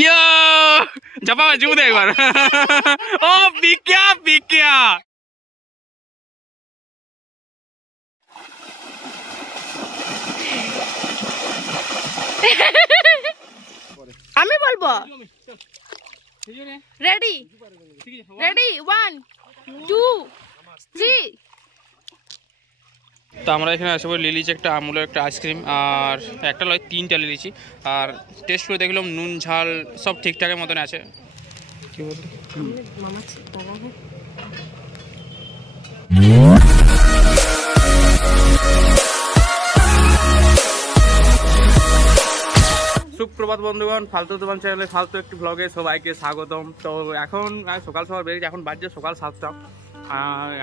ইয়া চাপা জুম দে একবার। ও বিকিয়া বিকিয়া আমি বলবো রেডি রেডি 1 2 3। তো আমরা এখানে আসবো লিলিছি একটা আমুলের একটা আইসক্রিম, আর একটা নয় 3টা লিলিছি। আর টেস্ট করে দেখলাম নুন ঝাল সব ঠিকঠাকের মতন আছে। কি বলতো সুপ্রভাত বন্ধুগণ, ফালতু দোকান চ্যানেলে ফালতু একটি ব্লগে সবাইকে স্বাগতম। তো এখন সকাল সকাল বেরিয়েছি, এখন বাজছে সকাল 7টা।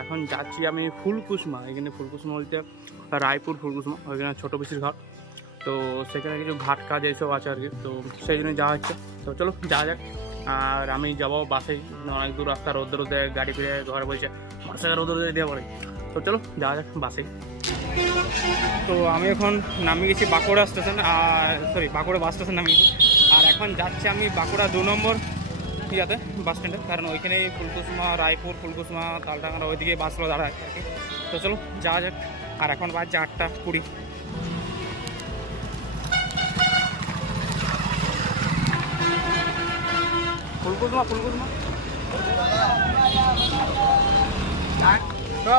এখন যাচ্ছি আমি ফুলকুসমা। এখানে ফুলকুসমা বলতে রায়পুর ফুলকুসমা, ওইখানে ছোটো পিসির ঘর। তো সেখানে কিছু ঘাট কাজ এইসব আছে আর কি, তো সেই জন্য যাওয়া হচ্ছে। তো চলো যাওয়া যাক। আর আমি যাবো বাসেই, অনেক দূর রাস্তা, রোদে রোদে গাড়ি ফিরে ঘরে বলছে মোটরসাইকেল রোদে রোদে দেওয়া পড়ে। তো চলো যাওয়া যাক বাসেই। তো আমি এখন নামিয়ে গেছি বাঁকুড়া স্টেশন, আর সরি বাঁকুড়া বাস স্টেশন নামিয়ে গেছি। আর এখন যাচ্ছি আমি বাঁকুড়া 2 নম্বর ইয়াতে বাস স্ট্যান্ডে, কারণ ওইখানেই ফুলকুসমা রায়পুর ফুলকুসমা তালডাঙ্গা ওইদিকে বাসগুলো দাঁড়ায় আর কি। তো চলো যাওয়া যাক। আর এখন বাজছে 8টা 20। ফুলকুসমা ফুলকুসমা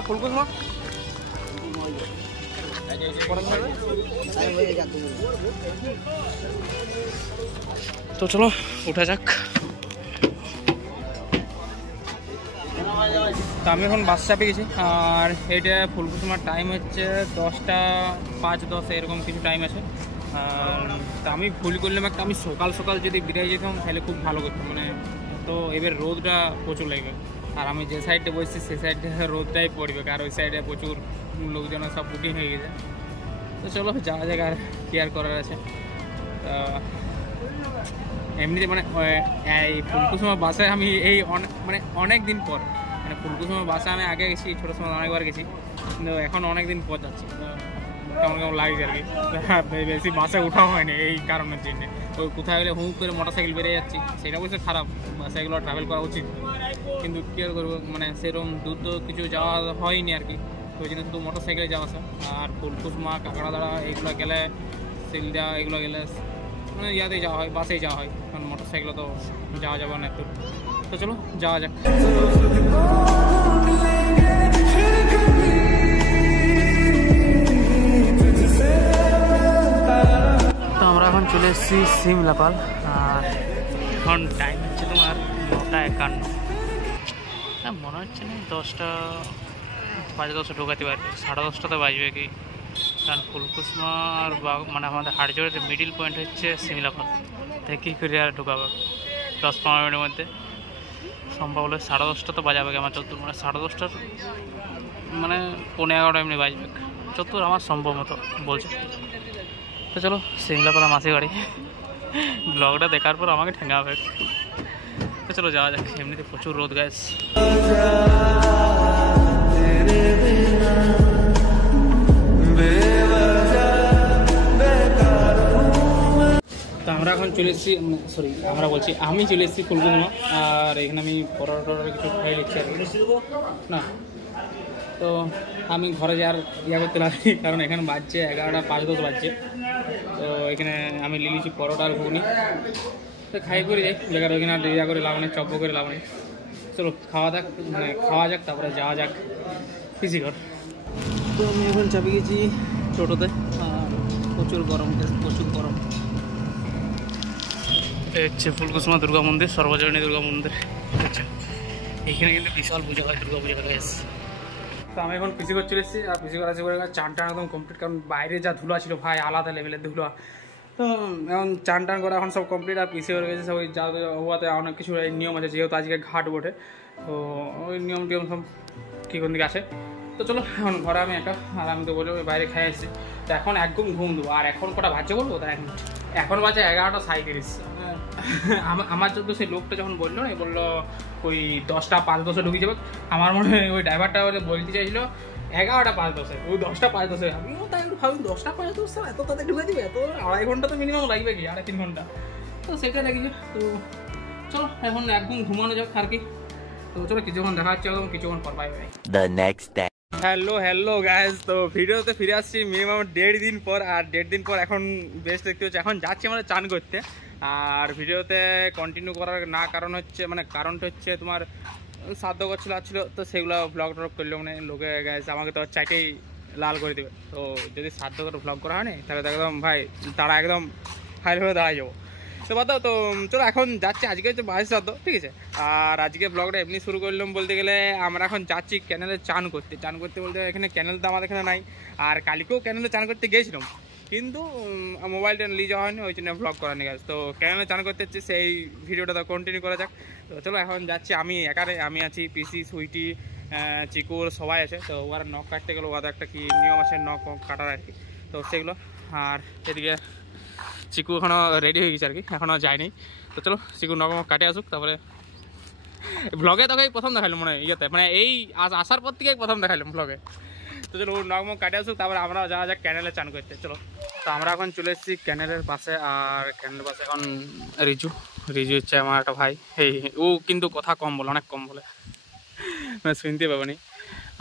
ফুলকুসমা তো চলো উঠা যাক। তো আমি এখন বাস চাপে গেছি, আর এইটা ফুলকুসুমার টাইম হচ্ছে 10টা 5-10 এরকম কিছু টাইম আছে। তা আমি ভুল করলাম একটা, আমি সকাল সকাল যদি বেরিয়ে যেতাম তাহলে খুব ভালো করতাম, মানে তো এবার রোদটা প্রচুর লাগবে। আর আমি যে সাইডে বসছি সে সাইডে রোদটাই পড়বে, আর ওই সাইডে প্রচুর লোকজন সব বুকিং হয়ে গেছে। তো চলো যাওয়া যাক, আর কি আর করার আছে। এমনিতে মানে এই ফুলকুসমা বাসে আমি এই মানে অনেক দিন পর, মানে ফুলকুসমা বাসে আমি আগে গেছি ছোটো সময় অনেকবার গেছি, কিন্তু এখন অনেক দিন পর যাচ্ছি। কেমন কেমন লাগছে আর কি, বেশি বাসে ওঠাও হয়নি এই কারণের জন্যে। ওই কোথায় গেলে হুঁক করে মোটরসাইকেল বেরিয়ে যাচ্ছি, সেটা অবশ্যই খারাপ, বাসে এগুলো ট্রাভেল করা উচিত, কিন্তু কী আর করবো, মানে সেরকম দূর তো কিছু যাওয়া হয়নি আর কি। ওই জন্য শুধু মোটরসাইকেলে যাওয়া আসা। আর ফুলকুসমা কাঁকড়াদাড়া এইগুলো গেলে, শিলদা এগুলো গেলে মানে ইয়াতেই যাওয়া হয়, বাসেই যাওয়া হয়, কারণ মোটরসাইকেলে তো যাওয়া যাবে না একটু। তো চলো যাওয়া যাক। তো আমরা এখন চলে এসেছি সিমলাপাল, আর এখন টাইম হচ্ছে তোমার 9টা 51। মনে হচ্ছে না 10টা 5-10 ঢোকাতে পারি, 10:30টাতে বাজবে কি, কারণ ফুলকুসমা আর মানে আমাদের হাড়জোড়ের মিডিল পয়েন্ট হচ্ছে সিমলাপাল, তাই কী করে আর ঢোকাবে 10-15 মিনিটের মধ্যে। সম্ভব হলে 10:30টা তো বাজাবে আমার চত্বর, মানে 10:30টার মানে 11:15 এমনি বাজবে চত্বর আমার সম্ভব মতো বলছে। তো চলো সিমলাপালা মাসি বাড়ি, ব্লগটা দেখার পর আমাকে ঠেঙা হবে। তো চলো যাওয়া যাক, এমনিতে প্রচুর রোদ গাছ। তো আমরা এখন চলে এসেছি, সরি আমরা বলছি আমি চলে এসেছি ফুলকুসমা, আর এখানে আমি পরোটা কিছু খাই লিখছি আর না। তো আমি ঘরে যাওয়ার ইয়া করতে লাগি, কারণ এখানে বাজছে 11টা 5-10 বাজছে। তো এখানে আমি লিলিছি পরোটা আর ঘুগনি, তো খাই করে যাই, বেকার ওইখানে ইয়া করে লাভ নেই, চব্য করে লাভ নেই। চলো খাওয়া যাক, তারপরে যাওয়া যাক পিসি ঘর। তো আমি এখন চাপে গেছি টোটোতে, আর প্রচুর গরম, প্রচুর গরম। হচ্ছে ফুলকুসমা দুর্গা মন্দির, সর্বজনীন দুর্গা মন্দির। আচ্ছা এখানে কিন্তু বিশাল পুজো হয়, দুর্গা পুজো হয়ে এসেছে। তো আমি এখন পিসি ঘর চলে এসেছি, আর পিসি ঘর আসে করে চান টান একদম কমপ্লিট, কারণ বাইরে যা ধুলা ছিল ভাই আলাদা লেভেলের ধুলা। তো এখন চান টান করে এখন সব কমপ্লিট, আর পিসি ঘর গেছে সব ওই যা হওয়াতে অনেক কিছু নিয়ম আছে, যেহেতু আজকে ঘাট বটে, তো ওই নিয়ম টিয়ম সব কী কোন দিকে আসে। তো চলো এখন ঘরে আমি একা, আর আমি তো বলবো বাইরে খেয়ে এসেছি। তো এখন একদম ঘুম দেবো, আর এখন কটা বাজছে বলবো, তাই এখন বাজে 11:37। আমার যত সেই লোকটা যখন বললো না, বললো ওই 10টা 5-10 ঢুকে যাবে, আমার মনে হয় ওই ড্রাইভারটা বলতে চাইছিলো 11:05 ও 10:05 আমিও তাই ভাবি 10:05 এত তাড়াতাড়ি ঢুকে দিবে, এত 2.5 ঘন্টা তো মিনিমাম লাগবে কি, 2.5-3 ঘন্টা, তো সেটা লাগিয়ে। তো চলো এখন একদম ঘুমানো যাক আর কি। তো চলো কিছুক্ষণ দেখা হচ্ছে, একদম কিছুক্ষণ পর। Bye bye. The next day. Hello guys, তো ভিডিওতে ফিরে আসছি মিনিমাম 1.5 দিন পর। আর 1.5 দিন পর এখন বেশ দেখতে হচ্ছে, এখন যাচ্ছি আমরা চান করতে। আর ভিডিওতে কন্টিনিউ করার না কারণ হচ্ছে, মানে কারণটা হচ্ছে তোমার সাধ্য করছিল আসছিল, তো সেগুলো ব্লগ ট্লগ করলেও মানে লোকে গাইজ আমাকে তো চাইতেই লাল করে দেবে। তো যদি সাধ্য করে ব্লগ করা হয় না তাহলে তো একদম ভাই তারা একদম ফাইল হয়ে দাঁড়ায় যাবো। তো বাদ দাও, তো চলো এখন যাচ্ছি, আজকে হচ্ছে 22 শ্রাদ্ধ, ঠিক আছে। আর আজকে ব্লগটা এমনি শুরু করলাম বলতে গেলে, আমরা এখন যাচ্ছি ক্যানেলে চান করতে বলতে এখানে ক্যানেল তো আমাদের এখানে নাই। আর কালকেও ক্যানেলে চান করতে গিয়েছিলাম, কিন্তু মোবাইলটা নিয়ে যাওয়া হয়নি, ওই জন্য ব্লগ করা নিয়ে গেছে। তো ক্যানেলে চান করতে হচ্ছে, সেই ভিডিওটা তো কন্টিনিউ করা যাক। তো চলো এখন যাচ্ছি, আমি আছি, পিসি, সুইটি, চিকুর সবাই আছে। তো ওরা নখ কাটতে গেলো, ওদের একটা কি নিয়ম আছে নখ কাটার আর কি, তো সেগুলো। আর এদিকে চিকু এখনো রেডি হয়ে গেছে আর কি, এখনো যায়নি। তো চলো চিকু নখ কাটে আসুক, তারপরে ব্লগে তোকে প্রথম দেখালাম মনে হয় ইয়েতে, মানে এই আসার পর থেকে প্রথম দেখালাম ব্লগে। তো চলো নখ কাটে আসুক, তারপরে আমরা যাওয়া যাক ক্যানেলে চান করতে। চলো, তো আমরা এখন চলে এসেছি ক্যানেলের পাশে। আর ক্যানেলের পাশে এখন রিজু হচ্ছে আমার একটা ভাই। ও কিন্তু কথা কম বলে, অনেক কম বলে, মানে শুনতে পাবেনি।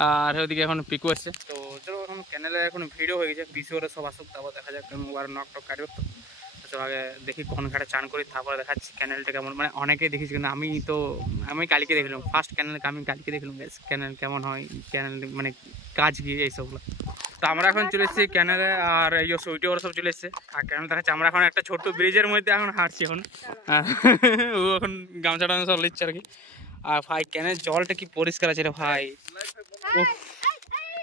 আর ওইদিকে এখন পিকু আসছে। তো চলো এখন ক্যানেলে এখন ভিডিও হয়ে গেছে, পিসি ওরা সব আসুক, তারপর দেখা যাক ওরা নখ টক কাটবে। তো আগে দেখি কোন ঘাটে চান করি, তারপরে দেখাচ্ছি ক্যানেলটা কেমন। মানে অনেকেই দেখেছি, কিন্তু আমি কালকে দেখলাম, ফার্স্ট ক্যানেলকে আমি কালকে দেখলাম ক্যানেল কেমন হয়, ক্যানেল মানে কাজ কি এইসবগুলো। তো আমরা এখন চলে এসেছি ক্যানেলে, আর এই সুইটি ওরা সব চলে এসছে। আর ক্যানেল দেখাচ্ছে, আমরা এখন একটা ছোট্ট ব্রিজের মধ্যে এখন হাঁটছি এখন। ও এখন গামছাটা সব লিখছে আর কি। আর ভাই ক্যানের জলটা কি পরিষ্কার আছে রে ভাই,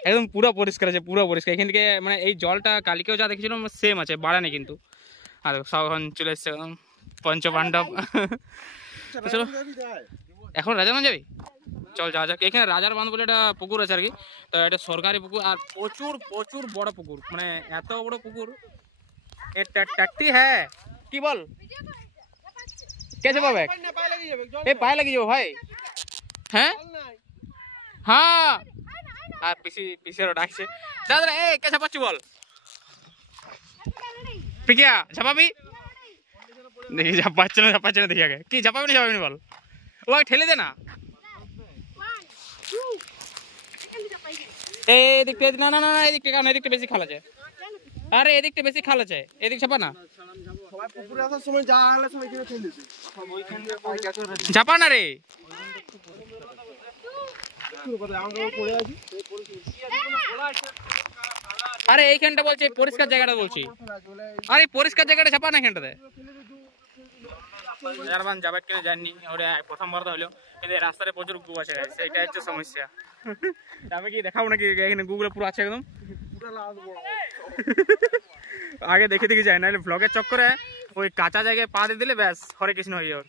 একদম পুরো পরিষ্কার আছে, পুরো পরিষ্কার। এখান থেকে মানে এই জলটা কালকেও যা দেখেছিলাম সেম আছে, বাড়ানি কিন্তু। আর সব এখন চলে এসছে একদম পঞ্চপাণ্ডব। চলো এখন রাজারবাঁধ যাবি, চল যাওয়া যাক। এখানে রাজার বাঁধ বলে একটা পুকুর আছে আর কি, তো এটা সরকারি পুকুর। আর প্রচুর বড় পুকুর, মানে এত বড় পুকুর। টাট্টি হ্যাঁ কি বল, কেসে পাবে এ পায়ে লাগিয়ে যাবো ভাই। হ্যাঁ হ্যাঁ, আর পিসিরও ডাকছে, দাদা এ কে ঝাপাচ্ছি বল, পিকিয়া ঝাপাবি? দেখি ঝাপাচ্ছে না দেখি আগে, কি ঝাপাবি বল, ও আগে ঠেলে দে না। এদিকটা না এদিকটা, কারণ এদিকটা বেশি খাল আছে। আরে এদিকটা বেশি খাল আছে, এদিক ঝাপা না, ঝাপা না রে। আরে এইখানটা বলছি পরিষ্কার জায়গাটা বলছি, আরে পরিষ্কার জায়গাটা ঝাপা না এখানটাতে। রাজারবাঁধ যাবে কিনা জানি, ওরা প্রথমবার তো হলো, কিন্তু রাস্তাতে প্রচুর গু আছে, সেটা হচ্ছে সমস্যা। আমি কি দেখাবো নাকি, এখানে গুগুলো পুরো আছে একদম, আগে দেখে যায়, নাহলে ব্লগের চক্করে ওই কাঁচা জায়গায় পা দিয়ে দিলে ব্যাস হরে কৃষ্ণ হয়ে যাবে।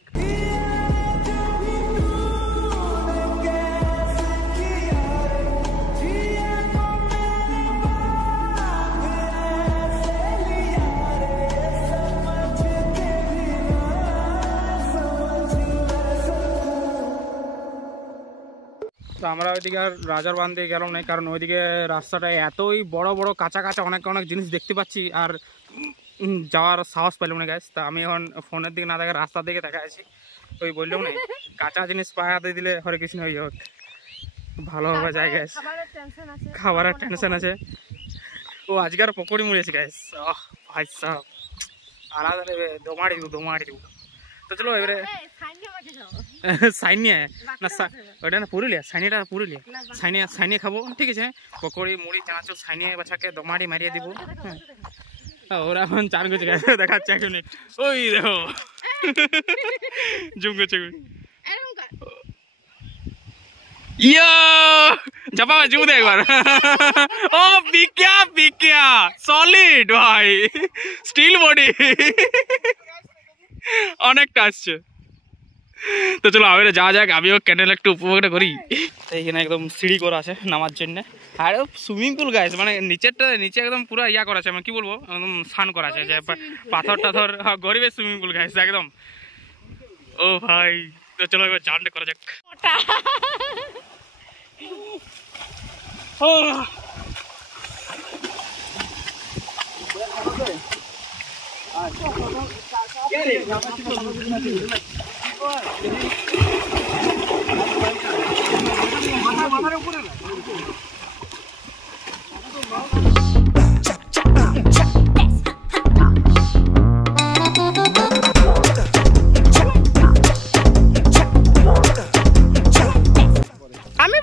তো আমরা ওইদিকে আর রাজার বাঁধ দিয়ে গেলাম না, কারণ ওইদিকে রাস্তাটা এতই বড় কাঁচা অনেক জিনিস দেখতে পাচ্ছি, আর যাওয়ার সাহস পেলাম না গ্যাস। তা আমি এখন ফোনের দিকে না দেখে রাস্তার দিকে দেখা আছি, ওই বললাম না কাঁচা জিনিস পায়ে দিলে হরে কৃষ্ণ হয়ে হোক, ভালো হবে যায় গ্যাস, খাবারের টেনশন আছে। ও আজকাল পকোড়ি মুড়িয়েছে গ্যাস, ভাই সাহ আলাদা দমাড়ি দিব। তো চলো এবারে সাইনিয়া না, ওইটা না পুরুলিয়া, সাইনিয়া খাবো, ঠিক আছে। পকোড়ি মুড়ি চানাচুর সাইনিয়া বাচ্চাকে দমাড়ি মারিয়ে দিব। হ্যাঁ ওরা এখন চান করছে দেখাচ্ছে এক মিনিট, ওই দেখো জুম করছে। ইয়া ঝাপা জুম দে একবার। ও পিকিয়া সলিড ভাই, স্টিল বডি অনেকটা আসছে। তো চলো আবার যাওয়া যাক, আমিও ক্যানেল একটু উপভোগটা করি। এইখানে একদম সিঁড়ি করা আছে নামার জন্য, আর সুইমিং পুল গাইছে, মানে নিচে একদম পুরো ইয়া করা আছে, মানে কি বলবো একদম স্নান করা আছে, যে পাথর টাথর গরিবের সুইমিং পুল গাইছে একদম। ও ভাই তো চলো এবার চানটা করা যাক। আমি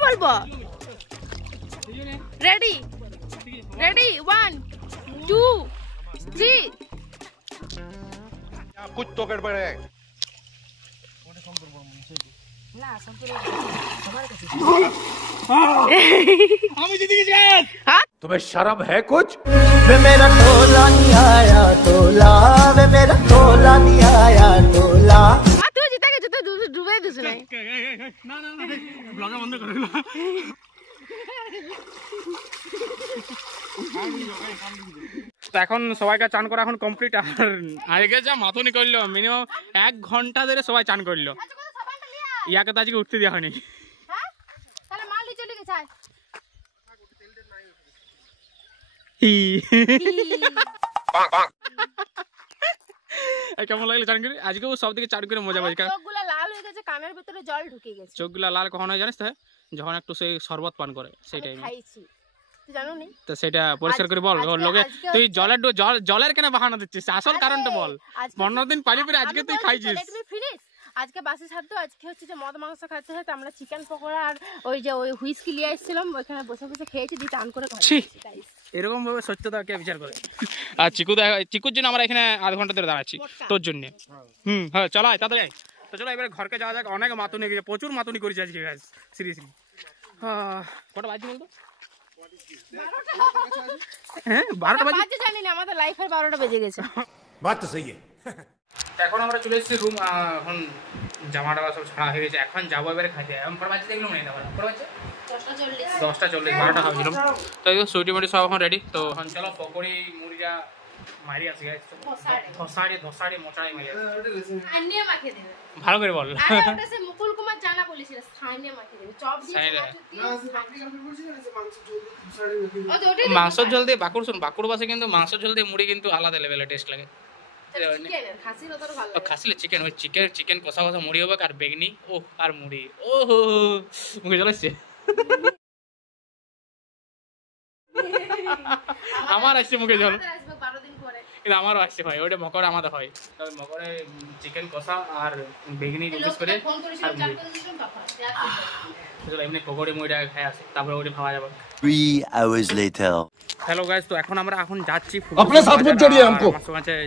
বলবো রেডি রেডি 1 2 3 कुछ तो गड़बड़ है। तुम्हें शर्म है कुछ? वे मेरा तोला नहीं आया तोला वे मेरा तोला नहीं आया तोला তুই জিতে গেছিস তুই ডুবে দিস না না না ব্লগে বন্ধ করে দিল। তো এখন সবাইকে চান করা এখন কমপ্লিট। আর আগে যা মাথনি করলো মিনিমাম 1 ঘন্টা ধরে সবাই চান করলো। ইয়াকে তো আজকে উঠতে দেওয়া হয়নি। হ্যাঁ তাহলে মাল চলে গেছে কেমন লাগলো চান করে? আজকেও সব দিকে চান করে মজা পাচ্ছি। চোখগুলো লাল হয়ে গেছে, কানের ভিতরে জল ঢুকে গেছে। চোখগুলা লাল কখন হয় জানিস তো? যখন একটু সেই শরবত পান করে সেই টাইমে খাইছি, তুই জানো নি? তো সেটা পরিষ্কার করে বল লোকে। তুই জলের কেন বাহানা দিচ্ছিস? আসল কারণটা বল। 15 দিন পালি পরে আজকে তুই খাইছিস। আজকে বাসি সাধ্য, আজকে হচ্ছে যে মদ মাংস খাইতে হয়, আমরা চিকেন পকোড়া আর ওই যে ওই হুইস্কি নিয়ে এসেছিলাম, ওইখানে বসে বসে খেয়েছি, দিয়ে টান করে এরকম ভাবে সত্যতা কে বিচার করে? আর চিকুর জন্য আমরা এখানে আধ ঘন্টা ধরে দাঁড়াচ্ছি তোর জন্য। হ্যাঁ চলো তাড়াতাড়ি আয়। তো চলো এবারে ঘরকে যাওয়া যাক। অনেক মাতুনি গেছে, প্রচুর মাতুনি করেছি আজকে গাইস সিরিয়াসলি। কটা বাজে বলতো? হ্যাঁ 12টা বাজে জানি না, আমাদের লাইফের 12টা বেজে গেছে। बात तो सही है। এখন আমরা চলে এসেছি রুম। এখন জামা টামা সব ছাড়া হয়ে গেছে, এখন যাবো এবারে খাইতে। এখন কটা বাজে দেখলাম না, 10টা 40 12টা ভাবছিলাম। তো এই সুইটি মুটি সব এখন রেডি। তো এখন চলো পকোড়ি মুড়িয়া মারি আসি গাইস। ধসাড়ি মোচাড়ি মারি আসি। আনিয়ে মাখিয়ে দেবে ভালো করে বল। আরে ওটা সে মুকুল কুমার জানা বলেছিল, স্থানীয় মাখিয়ে দেবে চপ দিয়ে মাংসের ঝোল দিয়ে বাঁকুড় বাসে কিন্তু মাংসের ঝোল দিয়ে মুড়ি কিন্তু আলাদা লেভেলের টেস্ট লাগে। খাসিলে চিকেন ওই চিকেন কষা কষা মুড়ি হবে আর বেগনি ও আর মুড়ি ও মুখে চলে এসছে। আমার আসছে মুখে জল, কিন্তু আমারও আসছে ভাই। ওইটা মকরে আমাদের হয়, মকরে চিকেন কষা আর বেগনি বিশেষ করে আর মুড়ি। এমনি পকোড়ি মুড়িটা খাই আসে, তারপরে ওইটা খাওয়া যাবে। 3 hours later হ্যালো গাইস, তো এখন আমরা যাচ্ছি अपने साथ मत जोड़िए हमको,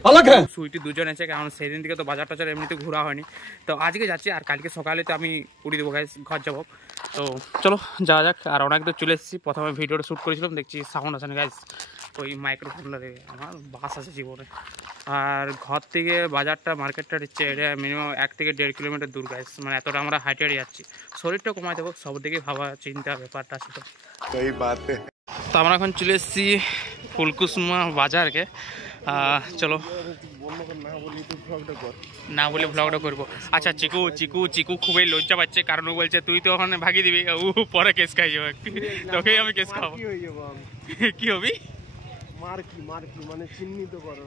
अलग है। সুইটি দুজন আছে, কারণ সেদিন থেকে তো বাজার টাজার এমনিতে ঘোরা হয়নি। তো আজকে যাচ্ছি, আর কালকে সকালে তো আমি উড়ি দেবো গাইস, ঘর যাবো। তো চলো যাওয়া যাক। আর অনেক দূর চলে এসেছি। প্রথমে ভিডিওটা শ্যুট করেছিলাম, দেখছি সাউন্ড আছে না গাইস, ওই মাইক্রোফোনটা দেখে আমার বাস আছে জীবনে। আর ঘর থেকে বাজারটা মার্কেটটা হচ্ছে এটা মিনিমাম 1 থেকে 1.5 কিলোমিটার দূর গাইস। মানে এতটা আমরা হাইটে যাচ্ছি, শরীরটা কমাই দেবো, সব দিকে ভাবা চিন্তা ব্যাপারটা আছে। তো सही बात है। তো আমরা এখন চলে এসেছি ফুলকুসমা বাজারকে। চলো না বলে ব্লগটা করবো। আচ্ছা চিকু খুবই লজ্জা পাচ্ছে, কারণ ও বলছে তুই তো ওখানে ভাগিয়ে দিবি, ও পরে কেস খাই যাবে, তোকেই আমি কেস খাবো। কি হবি? মানে চিহ্নিত করো,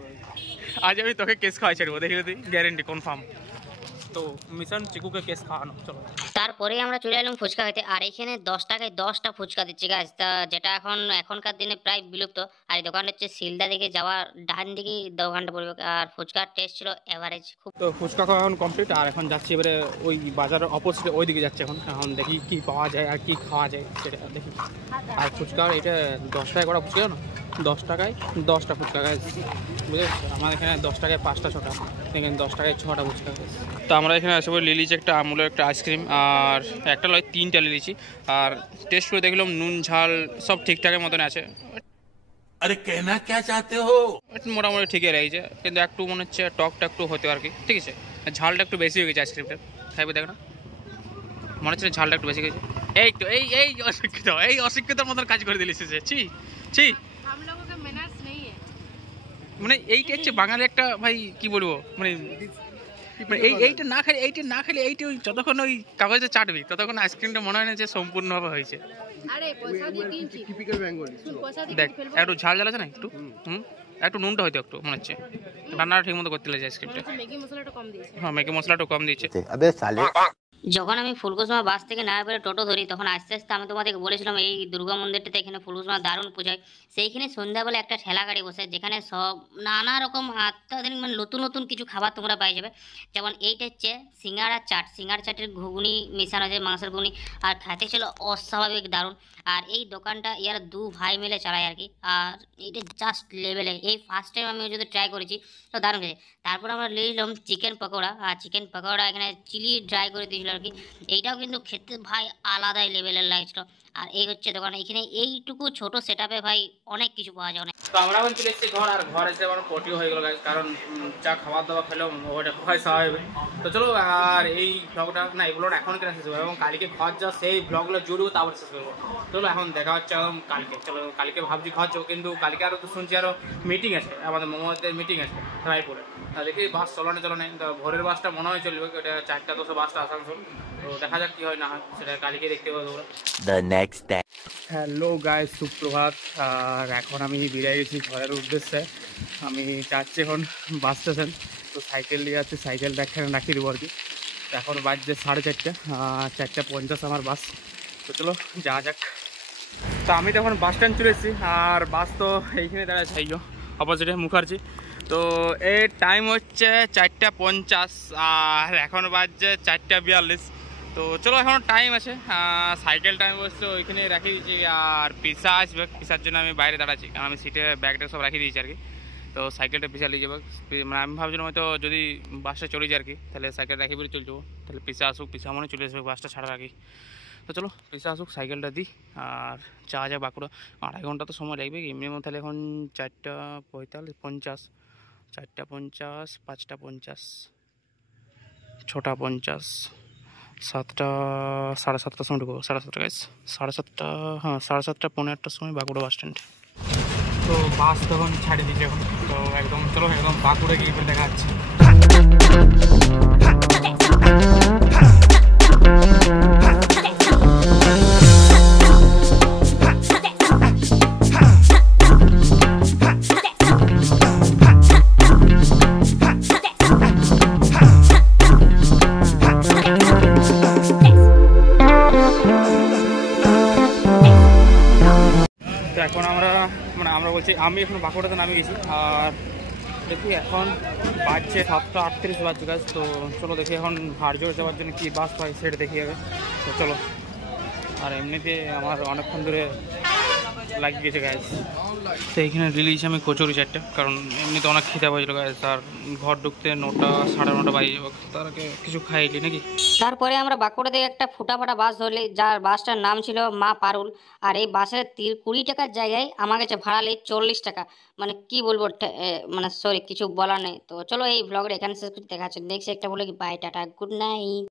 আজ আমি তোকে কেস খাওয়াই ছাড়বো, দেখলে তুই গ্যারেন্টি কনফার্ম। তো মিশন চিকুকে কেস খাওয়ানো। চলো তারপরে আমরা চলে এলাম ফুচকা খেতে। আর এখানে 10 টাকায় 10টা ফুচকা দিচ্ছে গাছ, তা যেটা এখনকার দিনে প্রায় বিলুপ্ত। আর এই দোকানটা হচ্ছে শিলদা দিকে যাওয়ার ডান দিকেই দোকানটা পড়বে। আর ফুচকার টেস্ট ছিল এভারেজ খুব। তো ফুচকা খাওয়া এখন কমপ্লিট, আর এখন যাচ্ছি এবারে ওই বাজারের অপোজিটে ওই দিকে যাচ্ছে। এখন দেখি কি পাওয়া যায় আর কি খাওয়া যায় সেটা দেখি। আর ফুচকা এটা 10 টাকায় করা ফুচকা না, 10 টাকায় 10টা ফুচকা গাছ, বুঝতে পারছো? আমার এখানে 10 টাকায় 5টা 6টা, এখানে 10 টাকায় 6টা ফুচকা। তো আমরা এখানে আসবো লিলিছি একটা, আমুলের একটা আইসক্রিম, আর একটা লয় 3টা লিলিছি। আর টেস্ট করে দেখলাম নুন ঝাল সব ঠিকঠাকের মতন আছে। अरे कहना क्या चाहते हो? মোটামুটি ঠিকই রয়েছে, কিন্তু একটু মনে হচ্ছে টকটা একটু হতে আর কি, ঠিক আছে। ঝালটা একটু বেশি হয়ে গেছে আইসক্রিমটা, খাইবে দেখ না, মনে হচ্ছে ঝালটা একটু বেশি গেছে। এই অশিক্ষিতর মতন কাজ করে দিলিস। ছি মানে এইটা হচ্ছে বাঙালি একটা, ভাই কি বলবো, মানে মানে এইটা না খেলে এইটা ওই যতক্ষণ ওই কাগজে চাটবি ততক্ষণ আইসক্রিমটা মনে হয় না যে সম্পূর্ণভাবে হয়েছে। আরে পয়সা দিয়ে কিনছি, পয়সা দিয়ে দেখ ফেলবো। একটু ঝাল ঝাল আছে না একটু, একটু নুনটা হয়তো একটু মনে হচ্ছে রান্নাটা ঠিক মতো করতে লেগেছে আইসক্রিমটা। ম্যাগি মশলাটা কম দিয়েছে। হ্যাঁ ম্যাগি মশলাটা কম দিয়েছে। যখন আমি ফুলকুসমা বাস থেকে না বেরো টোটো ধরি তখন আস্তে আস্তে আমি তোমাদেরকে বলেছিলাম এই দুর্গা মন্দিরটাতে এখানে ফুলকুসমা দারুণ পূজায়। সেইখানে সন্ধ্যাবেলা একটা ঠেলা গাড়ি বসে যেখানে সব নানা রকম অত্যাধুনিক মানে নতুন নতুন কিছু খাবার তোমরা পাই যাবে। যেমন এইটা হচ্ছে সিঙ্গাড়া চাট, সিঙ্গাড়া চাটের ঘুগনি মেশানো আছে, মাংসের ঘুগনি, আর খেতে ছিল অস্বাভাবিক দারুণ। আর এই দোকানটা ইয়ার দু ভাই মিলে চালায় আর কি, আর এইটা জাস্ট লেভেলে। এই ফার্স্ট টাইম আমি যদি ট্রাই করেছি তো দারুণ খেয়েছি। তারপর আমরা নিলাম চিকেন পকোড়া, আর চিকেন পকোড়া এখানে চিলি ড্রাই করে দিয়েছিল আর কি। এইটাও কিন্তু খেতে ভাই আলাদাই লেভেলের লাগছিল। আর এই হচ্ছে দোকান, এখানে এইটুকু ছোট সেট আপে ভাই অনেক কিছু পাওয়া যায়। তো আমরা এখন চলে এসেছি ঘর, আর ঘর এসে আমার পটিও হয়ে গেল গাইস, কারণ যা খাবার দাবার খেলেও ওটা খুবই স্বাভাবিক। তো চলো আর এই ব্লগটা না এই ব্লগটা এখন কেন শেষ করবো এবং কালকে ঘর যা সেই ব্লগগুলো জুড়বো তারপর শেষ করবো। চলো এখন দেখা হচ্ছে একদম কালকে। চলো কালকে ভাবছি ঘর যাবো, কিন্তু কালকে আরও তো শুনছি আরও মিটিং আছে, আমাদের মোমোদের মিটিং আছে রায়পুরে। দেখি বাস চলনে তো ভোরের বাসটা মনে হয় চলবে, ওটা 4টা 10 বাসটা আসানসোল। তো দেখা যাক কি হয় না হয়, সেটা কালকে দেখতে পাবো তোমরা। হ্যালো গাইস, সুপ্রভাত। আর এখন আমি বেরিয়ে গেছি ঘরের উদ্দেশ্যে। আমি যাচ্ছি এখন বাস স্টেশন। তো সাইকেল নিয়ে যাচ্ছি, সাইকেলটা এখানে রাখিয়ে দেবো আর কি। এখন বাজছে 4:30, 4:50 আমার বাস। তো চলো যাওয়া যাক। তো আমি তো এখন বাস স্ট্যান্ড চলে এসেছি, আর বাস তো এইখানে দাঁড়াচ্ছে এই অপোজিটে মুখার্জি। তো এর টাইম হচ্ছে 4:50 আর এখন বাজছে 4:42। তো চলো এখন টাইম আছে, সাইকেল টাইম বসছে ওইখানে রাখিয়ে দিয়েছি। আর পিসা আসবে, পিসার জন্য আমি বাইরে দাঁড়াচ্ছি, কারণ আমি সিটে ব্যাগটা সব রাখিয়ে দিয়েছি আর কি। তো সাইকেলটা পিসা নিয়ে যাবো, মানে আমি ভাবছিলাম হয়তো যদি বাসটা চলে যায় আর কি, তাহলে সাইকেল রাখি বেরিয়ে চলে যাবো। তাহলে পিসা আসুক, পিসা মনে চলে আসবে বাসটা ছাড়ার আগে। তো চলো পিসা আসুক, সাইকেলটা দিই আর যাওয়া যায় বাঁকুড়া। 2.5 ঘন্টা তো সময় লাগবে এমনি মতো। তাহলে এখন 4:50, 4:50, 5:50, 6:50, 7টা 7:30টার সময় ঢুকবো। 7:30 গাইস, 7:30, হ্যাঁ 7:30, 7:45টার সময় বাঁকুড়া বাস স্ট্যান্ড। তো বাস তখন ছাড়িয়ে দিচ্ছে এখন। তো একদম চলো একদম বাঁকুড়া গিয়ে দেখা যাচ্ছে। এখন আমরা বলছি আমি এখন বাঁকুড়াতে নামে গেছি। আর দেখি এখন বাজছে 7:38 বাজছে গাছ। তো চলো দেখি এখন হাড়জোড় যাওয়ার জন্য কি বাস হয় সেটা দেখি যাবে। তো চলো। আর এমনিতে আমার অনেকক্ষণ ধরে লাগিয়ে গেছে গাছ। তো এইখানে রিলিজ আমি কচুরি 4টা, কারণ এমনিতে অনেক খিদে পাইছিল গাছ। আর ঘর ঢুকতে 9টা 9:30 বাজে যাবে, তার আগে কিছু খাইলি নাকি। তারপরে আমরা বাঁকুড়া থেকে একটা ফুটাফাটা বাস ধরলি, যার বাসটার নাম ছিল মা পারুল। আর এই বাসের 20 টাকার জায়গায় আমার কাছে ভাড়া নেই 40 টাকা। মানে কি বলবো, মানে সরি কিছু বলার নেই। তো চলো এই ব্লগটা এখানে শেষ করতে, দেখা যাচ্ছে নেক্সট একটা বলে কি বাই টাটা গুড নাইট।